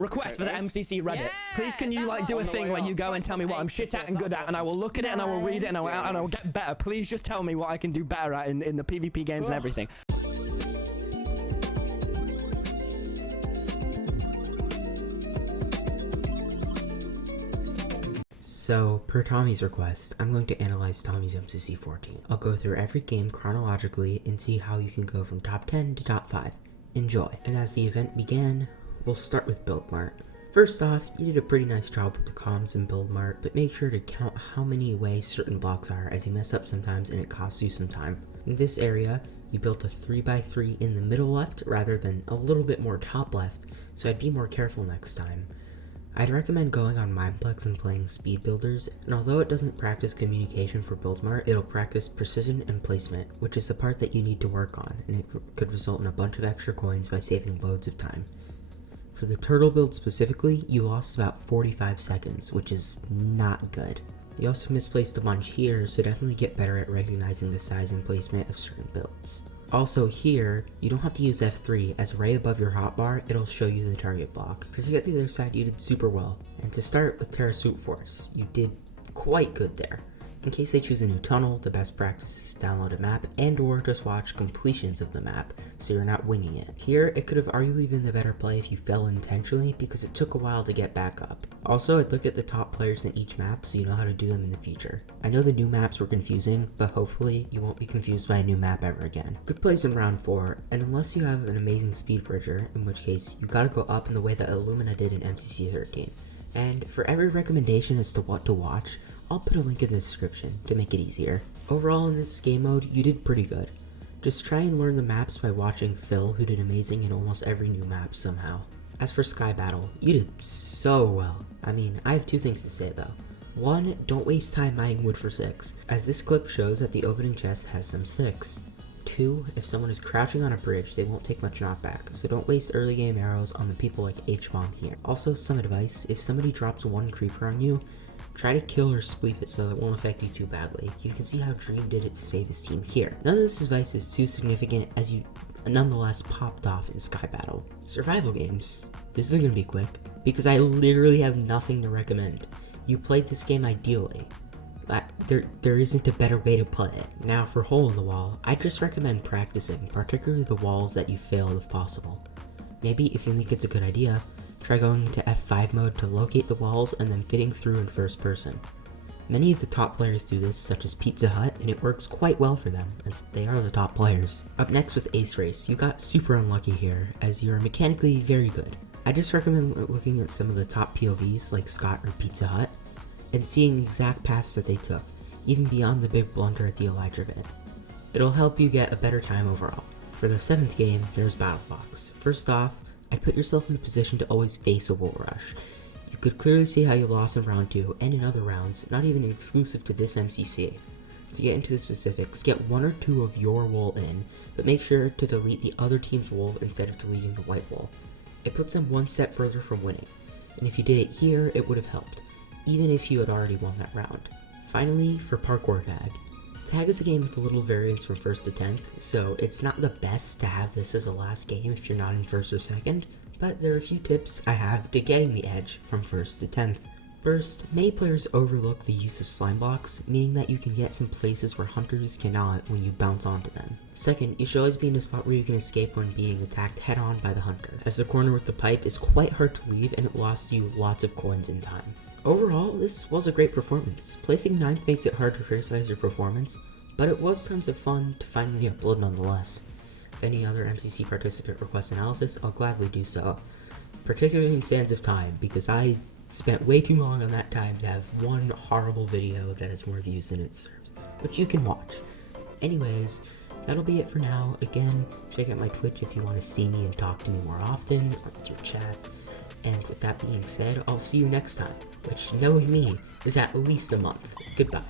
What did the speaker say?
request for the MCC Reddit. Please can you like do a thing where you go and tell me what I'm shit at and good at, and I will look at it and I will read it and I will get better. Please just tell me what I can do better at in the PvP games and everything. So, per Tommy's request, I'm going to analyze Tommy's MCC 14. I'll go through every game chronologically and see how you can go from top 10 to top 5. Enjoy. And as the event began, we'll start with Buildpart. First off, you did a pretty nice job with the comms in Buildpart, but make sure to count how many ways certain blocks are, as you mess up sometimes and it costs you some time. In this area, you built a 3x3 in the middle left rather than a little bit more top left, so I'd be more careful next time. I'd recommend going on Mineplex and playing speed builders, and although it doesn't practice communication for Buildmart, it'll practice precision and placement, which is the part that you need to work on, and it could result in a bunch of extra coins by saving loads of time. For the turtle build specifically, you lost about 45 seconds, which is not good. You also misplaced a bunch here, so definitely get better at recognizing the size and placement of certain builds. Also here, you don't have to use F3, as right above your hotbar, it'll show you the target block. To get the other side, you did super well. And to start with Terra Suit Force, you did quite good there. In case they choose a new tunnel, the best practice is download a map and or just watch completions of the map, so you're not winging it. Here, it could have arguably been the better play if you fell intentionally because it took a while to get back up. Also, I'd look at the top players in each map so you know how to do them in the future. I know the new maps were confusing, but hopefully you won't be confused by a new map ever again. Good plays in round 4, and unless you have an amazing speed bridger, in which case you gotta go up in the way that Illumina did in MCC 13. And for every recommendation as to what to watch, I'll put a link in the description to make it easier. Overall in this game mode, you did pretty good. Just try and learn the maps by watching Phil, who did amazing in almost every new map somehow. As for Sky Battle, you did so well. I mean, I have 2 things to say though. 1, don't waste time mining wood for 6, as this clip shows that the opening chest has some 6. 2, if someone is crouching on a bridge, they won't take much knockback, so don't waste early game arrows on the people like H-Bomb here. Also, some advice, if somebody drops 1 creeper on you, try to kill or spleef it so it won't affect you too badly. You can see how Dream did it to save his team here. None of this advice is too significant as you nonetheless popped off in Sky Battle. Survival games. This is gonna be quick, because I literally have nothing to recommend. You played this game ideally. There isn't a better way to play it. Now for Hole in the Wall, I just recommend practicing, particularly the walls that you failed if possible. Maybe if you think it's a good idea, try going into F5 mode to locate the walls and then getting through in first person. Many of the top players do this, such as Pizza Hut, and it works quite well for them, as they are the top players. Up next with Ace Race, you got super unlucky here, as you're mechanically very good. I just recommend looking at some of the top POVs like Scott or Pizza Hut, and seeing the exact paths that they took, even beyond the big blunder at the Elijah bit. It'll help you get a better time overall. For the 7th game, there's Battlebox. First off, I'd put yourself in a position to always face a wall rush. You could clearly see how you lost in round 2 and in other rounds, not even exclusive to this MCC. To get into the specifics, get 1 or 2 of your wall in, but make sure to delete the other team's wall instead of deleting the white wall. It puts them 1 step further from winning, and if you did it here, it would have helped, even if you had already won that round. Finally, for Parkour Tag. Tag is a game with a little variance from 1st to 10th, so it's not the best to have this as a last game if you're not in 1st or 2nd, but there are a few tips I have to getting the edge from 1st to 10th. First, many players overlook the use of slime blocks, meaning that you can get some places where hunters cannot when you bounce onto them. Second, you should always be in a spot where you can escape when being attacked head on by the hunter, as the corner with the pipe is quite hard to leave and it lost you lots of coins in time. Overall, this was a great performance. Placing 9th makes it hard to criticize your performance, but it was tons of fun to finally upload nonetheless. If any other MCC participant requests analysis, I'll gladly do so, particularly in Sands of Time, because I spent way too long on that time to have one horrible video that has more views than it deserves, which you can watch. Anyways, that'll be it for now. Again, check out my Twitch if you want to see me and talk to me more often, or through chat. And with that being said, I'll see you next time, which, knowing me, is at least a month. Goodbye.